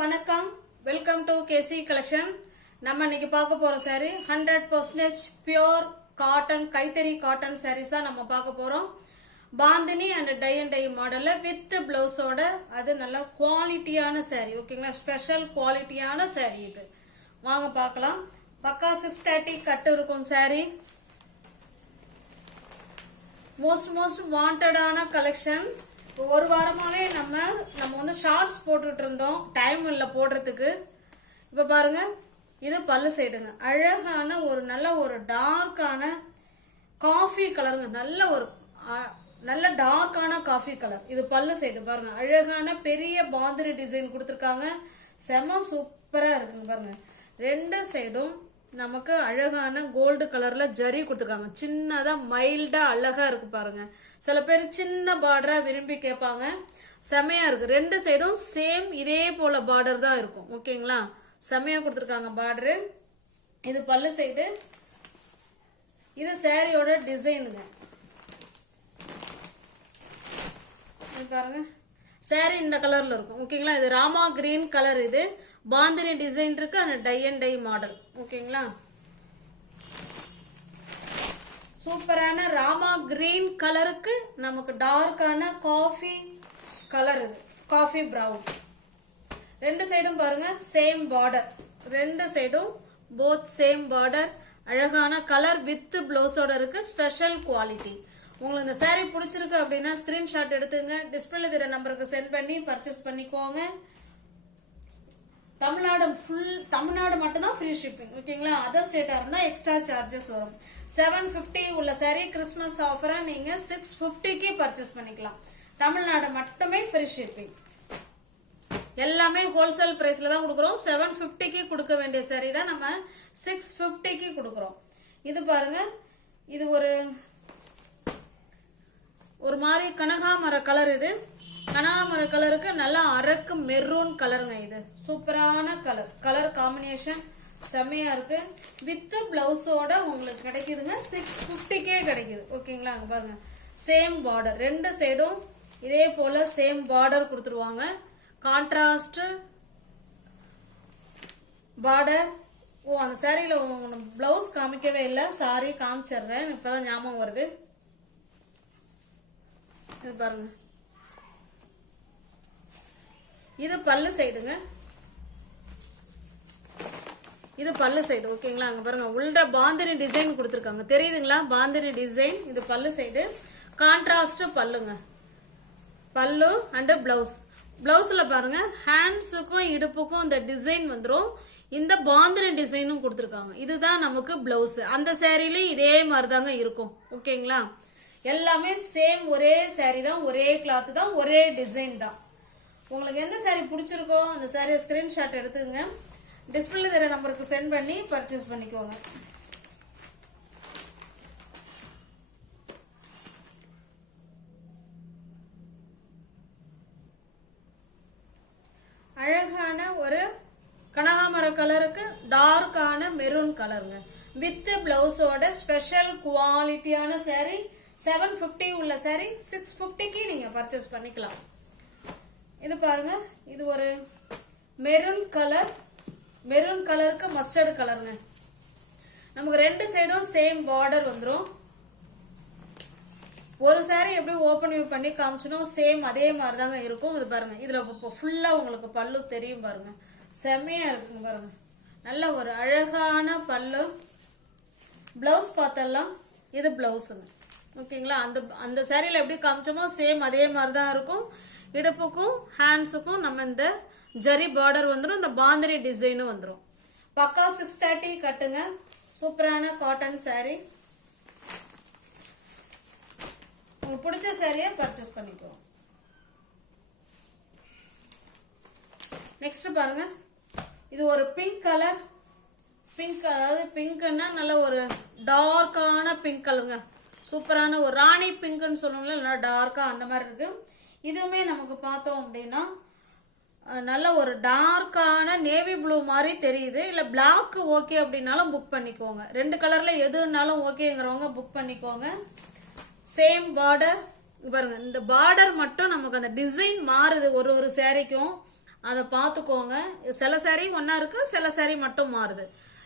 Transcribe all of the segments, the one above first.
வணக்கம். Welcome to KC collection. நம்ம இன்னைக்கு பார்க்க போற சாரி 100% பியூர் காட்டன், கைத்தறி காட்டன் சாரீஸ் தான் நம்ம பார்க்க போறோம். Bandhani and tie and dye மாடல்ல வித் பிளவுஸோட, அது நல்ல குவாலிட்டியான சாரி. ஓகேங்களா, ஸ்பெஷல் குவாலிட்டியான சாரி இது. வாங்க பார்க்கலாம். பக்கா 630 கட்டு இருக்கும் சாரி. Most வாண்டடான collection. ஒரு வாரமாவே நம்ம வந்து ஷார்ட்ஸ் போட்டுட்டு இருந்தோம், டைம் இல்லை போடுறதுக்கு. இப்ப பாருங்க, இது பல்லு சைடுங்க. அழகான ஒரு நல்ல ஒரு டார்க்கான காஃபி கலருங்க. நல்ல டார்க்கான காஃபி கலர். இது பல்லு சைடு பாருங்க. அழகான பெரிய பாந்தினி டிசைன் கொடுத்துருக்காங்க. செம சூப்பரா இருக்குங்க பாருங்க. ரெண்டு சைடும் நமக்கு அழகான கோல்டு கலர்ல ஜரி கொடுத்துருக்காங்க. சின்னதா மைல்டா அழகா இருக்கு பாருங்க. சில பேர் சின்ன பார்டரா விரும்பி கேட்பாங்க. செமையா இருக்கு. ரெண்டு சைடும் சேம் இதே போல பார்டர் தான் இருக்கும். ஓகேங்களா, செமையா கொடுத்துருக்காங்க பார்டரு. இது பல்லு சைடு. இது சாரியோட டிசைனுங்க. பாருங்க, சாரி இந்த கலர்ல இருக்கும். ஓகேங்களா, இது ராமா கிரீன் கலர். இது பாந்தினி டிசைன் இருக்கு and tie and dye model. ஓகேங்களா, சூப்பரான ராமா கிரீன் கலருக்கு நமக்கு டார்க்கான காஃபி கலர். இது காஃபி பிரவுன். ரெண்டு சைடும் பாருங்க சேம் பார்டர். ரெண்டு சைடும் போத் சேம் பார்டர். அழகான கலர் வித் பிளவுஸோட இருக்கு. Special quality. உங்களுக்கு இந்த சாரீ பிடிச்சிருக்கு அப்படின்னா ஸ்கிரீன்ஷாட் எடுத்துங்க. டிஸ்பிளேல தெரிய நம்பருக்கு சென்ட் பண்ணி பர்ச்சேஸ் பண்ணிக்கோங்க. தமிழ்நாடு மட்டும்தான் ஃப்ரீ ஷிப்பிங். ஓகேங்களா, அதர் ஸ்டேட்டா இருந்தா எக்ஸ்ட்ரா சார்ஜஸ் வரும். 750 உள்ள சாரீ கிறிஸ்மஸ் ஆஃபரா நீங்க 650க்கு பர்ச்சேஸ் பண்ணிக்கலாம். தமிழ்நாடு மட்டுமே ஃப்ரீ ஷிப்பிங். எல்லாமே ஹோல்சேல் பிரைஸ்ல தான் கொடுக்குறோம். 750க்கு கொடுக்க வேண்டிய சாரீ தான் நம்ம 650க்கு கொடுக்குறோம். இது பாருங்க, இது ஒரு மாதிரி கனகாமர கலர். இது கனகாமர கலருக்கு நல்லா அரக்கு மெரூன் கலருங்க. இது சூப்பரான கலர் காம்பினேஷன் செம்மையா இருக்கு. வித் பிளவுஸோட உங்களுக்கு கிடைக்குதுங்க. 650க்கே கிடைக்குது. ஓகேங்களா, அங்க பாருங்க சேம் பார்டர். ரெண்டு சைடும் இதே போல சேம் பார்டர் கொடுத்துருவாங்க. Contrast border. அந்த சாரியில பிளவுஸ் காமிக்கவே இல்லை. சாரி காமிச்சிடுறேன், இப்பதான் ஞாபகம் வருது. இது பாருங்க, இது பல்லு சைடுங்க. இது பல்லு சைடு. ஓகேங்களா, அங்க பாருங்க உள்ள பாந்தினி டிசைன் கொடுத்துருக்காங்க. தெரியுதுங்களா, பாந்தினி டிசைன். இது பல்லு சைடு. கான்ட்ராஸ்ட் பல்லுங்க. பல்லு அண்ட் பிளவுஸ். பிளவுஸ்ல பாருங்க ஹேண்ட்ஸுக்கும் இடுப்புக்கும் இந்த டிசைன் வந்துடும். இந்த பாந்தினி டிசைனும் கொடுத்துருக்காங்க. இதுதான் நமக்கு பிளவுஸ். அந்த சாரிலையும் இதே மாதிரி தாங்க இருக்கும். ஓகேங்களா, எல்லாமே சேம் ஒரே சாரி தான், ஒரே கிளாத் தான், ஒரே டிசைன் தான். உங்களுக்கு எந்த சாரி பிடிச்சிருக்கோ அந்த சாரியை ஸ்கிரீன்ஷாட் எடுத்துங்க. டிஸ்பிளே தர நம்பருக்கு சென்ட் பண்ணி பர்ச்சேஸ் பண்ணிக்கோங்க. அழகான ஒரு கனகாமர கலருக்கு டார்க்கான மெரூன் கலருங்க. வித் பிளவுஸோட ஸ்பெஷல் குவாலிட்டியான சாரி. 750 உள்ள சாரி 650க்கு நீங்க பர்ச்சேஸ் பண்ணிக்கலாம். இது பாருங்க, இது ஒரு மெரூன் கலர். மெரூன் கலருக்கு மஸ்டர்ட் கலருங்க. நமக்கு ரெண்டு சைடும் சேம் பார்டர் வந்துடும். ஒரு சாரி எப்படி ஓபன் வியூ பண்ணி காமிச்சனும் சேம் அதே மாதிரி தாங்க இருக்கும். இது பாருங்க, இதுல ஃபுல்லா உங்களுக்கு பல்லு தெரியும் பாருங்க. செம்மையா இருக்குங்க பாருங்க. நல்ல ஒரு அழகான பல்லு. பிளவுஸ் பார்த்தெல்லாம் இது பிளவுஸுங்க. ஓகேங்களா, அந்த சாரியில எப்படி காமிச்சோமோ சேம் அதே மாதிரி தான் இருக்கும். இடுப்புக்கும் ஹேண்ட்ஸுக்கும் நம்ம இந்த ஜரி பார்டர் வந்துடும். இந்த பாந்தினி டிசைனும் வந்துடும். பக்கா 630 கட்டுங்க. சூப்பரான காட்டன் சாரி. உங்களுக்கு பிடிச்ச சாரியை பர்ச்சேஸ் பண்ணிக்கோ. நெக்ஸ்ட் பாருங்க, இது ஒரு பிங்க் கலர். பிங்க், அதாவது பிங்க்னா நல்ல ஒரு டார்க்கான பிங்க் கலருங்க. சூப்பரான ஒரு ராணி பிங்க்னு சொல்லுவோம்ல, நல்லா டார்க்கா அந்த மாதிரி இருக்கு. இதுவுமே நமக்கு பார்த்தோம் அப்படின்னா நல்ல ஒரு டார்க்கான நேவி ப்ளூ மாதிரி தெரியுது. இல்லை பிளாக் ஓகே அப்படின்னாலும் புக் பண்ணிக்கோங்க. ரெண்டு கலர்ல எதுனாலும் ஓகேங்கிறவங்க புக் பண்ணிக்கோங்க. சேம் பார்டர் பாருங்க. இந்த பார்டர் மட்டும் நமக்கு அந்த டிசைன் மாறுது ஒரு சாரிக்கும். அதை பார்த்துக்கோங்க. சில saree ஒன்றா இருக்குது, சில saree மட்டும் மாறுது.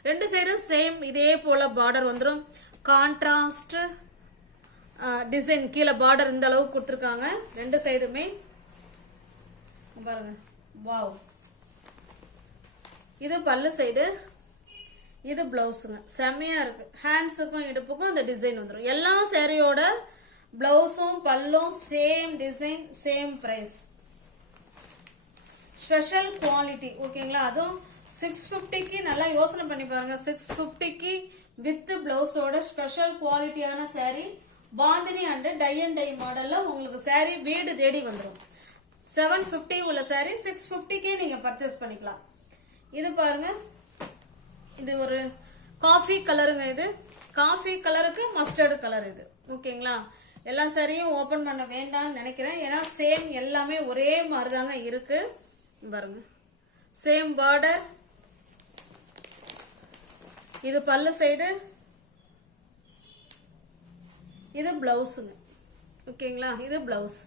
ரெண்டு சைடும் சேம் இதே போல் பார்டர் வந்துடும். கான்ட்ராஸ்ட் டிசைன் கீழே பார்டர் இந்த அளவுக்கு கொடுத்துருக்காங்க ரெண்டு சைடுமே. பாருங்க, வாவ். இது பல்லு சைடு, இது பிளவுஸுங்க. செம்மையாக இருக்குது. ஹேண்ட்ஸுக்கும் இடுப்புக்கும் இந்த டிசைன் வந்துடும். எல்லா சேரீயோட பிளவுஸும் பல்லும் same design, same price. Special quality, ஓகேங்களா? அதுவும் 650க்கு நல்லா யோசனை பண்ணி பாருங்க. 650க்கு வித் பிளவுஸோட ஸ்பெஷல் குவாலிட்டியான saree. Bandhani and tie and tie மாடலில் உங்களுக்கு saree வீடு தேடி வந்துடும். 750 உள்ள saree 650க்கே நீங்கள் பர்ச்சேஸ் பண்ணிக்கலாம். இது பாருங்க, இது ஒரு காஃபி கலருங்க. இது காஃபி கலருக்கு மஸ்டர்டு கலர் இது, ஓகேங்களா? எல்லா சாரியும் ஓப்பன் பண்ண வேண்டாம்னு நினைக்கிறேன். ஏன்னா சேம் எல்லாமே ஒரே மாதிரி தாங்க இருக்கு. பாருங்க, சேம் பார்டர். இது பல்லு சைடு, இது பிளவுஸுங்க, ஓகேங்களா? இது பிளவுஸ்.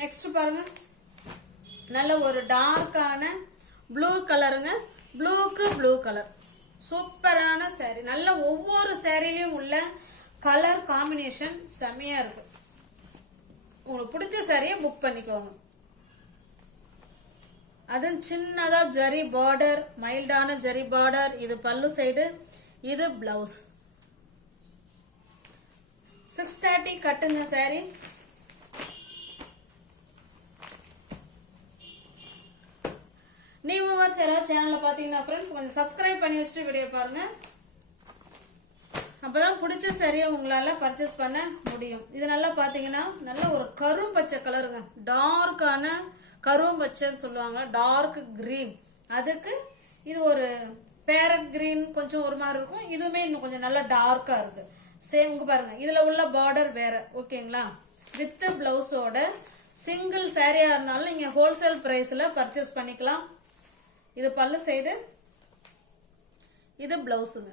நெக்ஸ்ட் பாருங்க, நல்ல ஒரு டார்க்கான ப்ளூ கலருங்க. ப்ளூக்கு ப்ளூ கலர், சூப்பரான saree. நல்ல ஒவ்வொரு சேரீலையும் உள்ள கலர் காம்பினேஷன் செம்மையா இருக்கு. உங்களுக்கு பிடிச்ச சாரியை புக் பண்ணிக்கோங்க. அது சின்னதா ஜரி பார்டர், மைல்டான ஜரி பார்டர். இது பல்லு சைடு, இது பிளவுஸ். 630 கட்டுங்க saree. நியூவர்ஸ் யாராவது சேனலில் பார்த்தீங்கன்னா ஃப்ரெண்ட்ஸ் கொஞ்சம் சப்ஸ்கிரைப் பண்ணி வச்சுட்டு வீடியோ பாருங்க. அப்போதான் பிடிச்ச சரியை உங்களால் பர்ச்சேஸ் பண்ண முடியும். இது நல்லா பார்த்தீங்கன்னா நல்ல ஒரு கரும் பச்சை கலருங்க. டார்க்கான கரும் பச்சைன்னு சொல்லுவாங்க, டார்க் கிரீன். அதுக்கு இது ஒரு பேரட் கிரீன் கொஞ்சம் ஒரு மாதிரி இருக்கும். இதுவுமே இன்னும் கொஞ்சம் நல்லா டார்க்காக இருக்கு. சேம் இங்கே பாருங்க, இதில் உள்ள பார்டர் வேற, ஓகேங்களா? வித் பிளவுஸோட சிங்கிள் சாரியாக இருந்தாலும் நீங்கள் ஹோல்சேல் ப்ரைஸில் பர்ச்சேஸ் பண்ணிக்கலாம். இது பல்லு சைடு, இது பிளவுஸுங்க.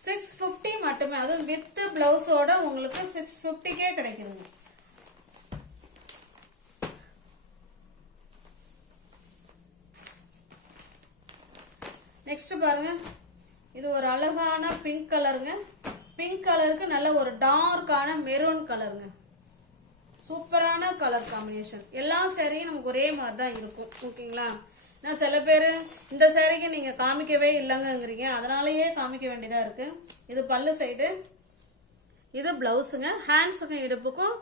650 மட்டுமே, அதுவும் வித் பிளவுஸோட உங்களுக்கு 650க்கே கிடைக்குதுங்க. நெக்ஸ்ட் பாருங்க, இது ஒரு அழகான பிங்க் கலருங்க. பிங்க் கலருக்கு நல்ல ஒரு டார்க்கான மெரூன் கலருங்க. சூப்பரான கலர் காம்பினேஷன். எல்லா சேரீயும் நமக்கு ஒரே மாதிரி தான் இருக்கும், ஓகேங்களா? நான் சில பேர் இந்த சேரீக்கு நீங்கள் காமிக்கவே இல்லைங்கிறீங்க, அதனாலயே காமிக்க வேண்டியதாக இருக்கு. இது பல்லு சைடு, இது பிளவுஸுங்க. ஹேண்ட்ஸுக்கும் இடுப்புக்கும்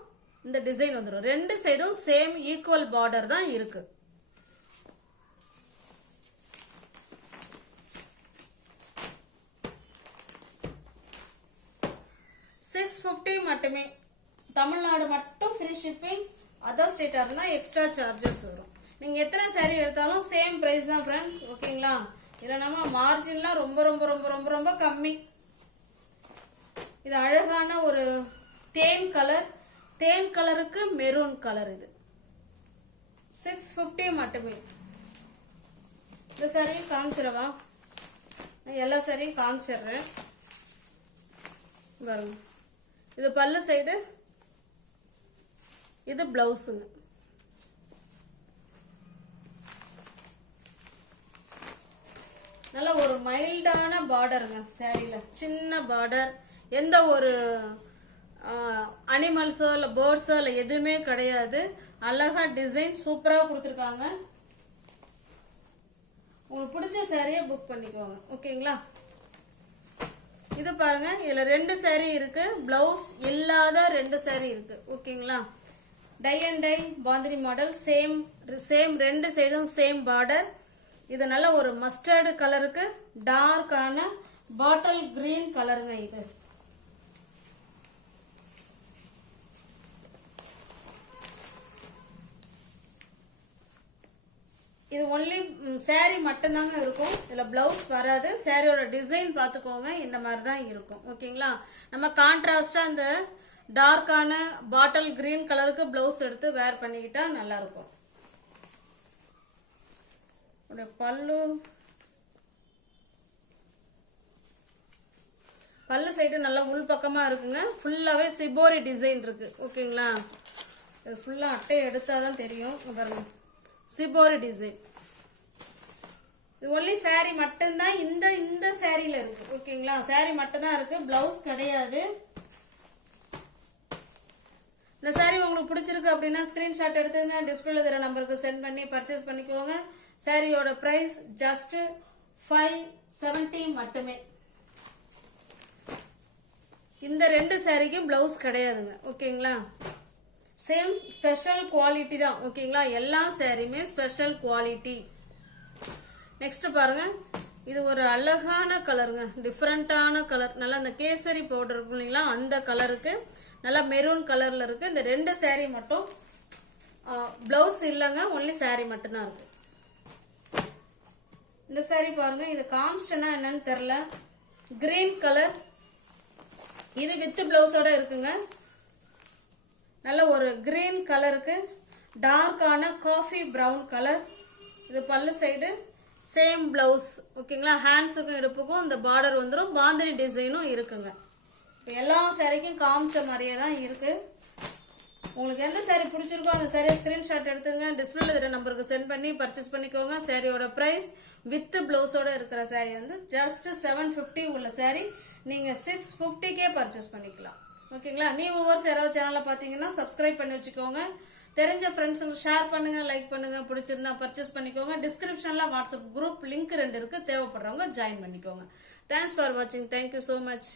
இந்த டிசைன் வந்துடும். ரெண்டு சைடும் சேம் ஈக்குவல் பார்டர் தான் இருக்கு. $650 மட்டுமே. தமிழ்நாடு மட்டும் ஃப்ரீ ஷிப்பிங். அதர் ஸ்டேட்டாக இருந்தால் எக்ஸ்ட்ரா சார்ஜஸ் வரும். நீங்கள் எத்தனை சாரீ எடுத்தாலும் சேம் ப்ரைஸ் தான் ஃப்ரெண்ட்ஸ், ஓகேங்களா? இதில் நம்ம மார்ஜின்லாம் ரொம்ப ரொம்ப ரொம்ப ரொம்ப ரொம்ப கம்மி. இது அழகான ஒரு தேன் கலர், தேன் கலருக்கு மெரூன் கலர். இது 650 மட்டுமே. இந்த சாரியும் காமிச்சிடவா? எல்லா சாரியும் காமிச்சிடுறேன். பாருங்க, இது பல்லு சைடு, இது பிளவுஸுங்க. நல்ல ஒரு மைல்டான பார்டருங்க சாரியில. சின்ன பார்டர், எந்த ஒரு அனிமல்ஸோ இல்லை பேர்ட்ஸோ இல்லை எதுவுமே கிடையாது. அழகா டிசைன் சூப்பராக கொடுத்துருக்காங்க. உங்களுக்கு பிடிச்ச சாரியை புக் பண்ணிக்கோங்க, ஓகேங்களா? இது பாருங்க, இதுல ரெண்டு சாரி இருக்கு, பிளவுஸ் இல்லாத ரெண்டு சாரி இருக்கு, ஓகேங்களா? Tie and dye bandhani model, same ரெண்டு சைடும் சேம் பார்டர். இது நல்ல ஒரு மஸ்டர்டு கலருக்கு டார்க்கான பாட்டில் கிரீன் கலருங்க. இது ஒன்லி சாரி மட்டும்தாங்க இருக்கும், இதுல பிளவுஸ் வராது. சாரியோட டிசைன் பார்த்துக்கோங்க, இந்த மாதிரி தான் இருக்கும், ஓகேங்களா? நம்ம கான்ட்ராஸ்டா அந்த டார்க்கான பாட்டில் கிரீன் கலருக்கு பிளவுஸ் எடுத்து வேர் பண்ணிக்கிட்டா நல்லா இருக்கும். உடைய பல்லு சைடு நல்லா உள் பக்கமாக இருக்குங்க. ஃபுல்லாகவே சிபோரி டிசைன் இருக்குது. ஓகேங்களா, இது ஃபுல்லாக அட்டையை எடுத்தால் தான் தெரியும். பாருங்க, சிபோரி டிசைன். இது ஒன்லி saree மட்டும்தான் இந்த சாரியில் இருக்குது. ஓகேங்களா, saree மட்டும்தான் இருக்குது, ப்ளவுஸ் கிடையாது. இந்த saree உங்களுக்கு பிடிச்சிருக்கு அப்படின்னா ஸ்க்ரீன்ஷாட் எடுத்துங்க, டிஸ்பிளேல தர நம்பருக்கு சென்ட் பண்ணி பர்ச்சேஸ் பண்ணிக்கோங்க. சாரியோட ப்ரைஸ் ஜஸ்ட் 570 மட்டுமே. இந்த 2 சாரிக்கு ப்ளவுஸ் கிடையாதுங்க. ஓகேங்களா, சேம் ஸ்பெஷல் குவாலிட்டி தான். ஓகேங்களா, எல்லா சாரியுமே ஸ்பெஷல் குவாலிட்டி. நெக்ஸ்ட் பாருங்க, இது ஒரு அழகான கலருங்க, டிஃப்ரெண்ட்டான கலர். நல்லா அந்த கேசரி பவுடர் இருக்கும் இல்லைங்களா, அந்த கலருக்கு நல்லா மெரூன் கலரில் இருக்குது. இந்த 2 சாரீ மட்டும் ப்ளவுஸ் இல்லைங்க, ஒன்லி சாரீ மட்டும்தான் இருக்குது. இந்த சாரீ பாருங்க, இது காம்ஸ்டனா என்னன்னு தெரில, கிரீன் கலர். இது வித் ப்ளவுஸோட இருக்குங்க. நல்ல ஒரு கிரீன் கலருக்கு டார்க்கான காஃபி ப்ரௌன் கலர். இது பல்லு சைடு, சேம் ப்ளவுஸ். ஓகேங்களா, ஹேண்ட்ஸுக்கும் இடுப்புக்கும் இந்த பார்டர் வந்துடும், பாந்தினி டிசைனும் இருக்குங்க. இப்போ எல்லா சாரிக்கும் காமிச்ச மாதிரியே தான் இருக்குது. உங்களுக்கு எந்த சாரீ பிடிச்சிருக்கோ அந்த சாரியை ஸ்க்ரீன்ஷாட் எடுத்துங்க, டிஸ்பிளேல இருக்கிற நம்பருக்கு சென்ட் பண்ணி பர்ச்சேஸ் பண்ணிக்கோங்க. சாரியோட ப்ரைஸ் வித் ப்ளவுஸோட இருக்கிற சாரீ வந்து ஜஸ்ட் 750 உள்ள சாரீ நீங்கள் 650க்கே பர்ச்சேஸ் பண்ணிக்கலாம். ஓகேங்களா, நீ ஒவ்வொரு யாராவது சேனலில் பார்த்தீங்கன்னா சப்ஸ்கிரைப் பண்ணி வச்சுக்கோங்க. தெரிஞ்ச ஃப்ரெண்ட்ஸுங்களுக்கு ஷேர் பண்ணுங்கள், லைக் பண்ணுங்கள், பிடிச்சிருந்தா பர்ச்சேஸ் பண்ணிக்கோங்க. டிஸ்கிரிப்ஷனில் வாட்ஸ்அப் குரூப் லிங்க் 2 இருக்குது, தேவைப்படுறவங்க ஜாயின் பண்ணிக்கோங்க. தேங்க்ஸ் ஃபார் வாட்சிங். Thank you so much.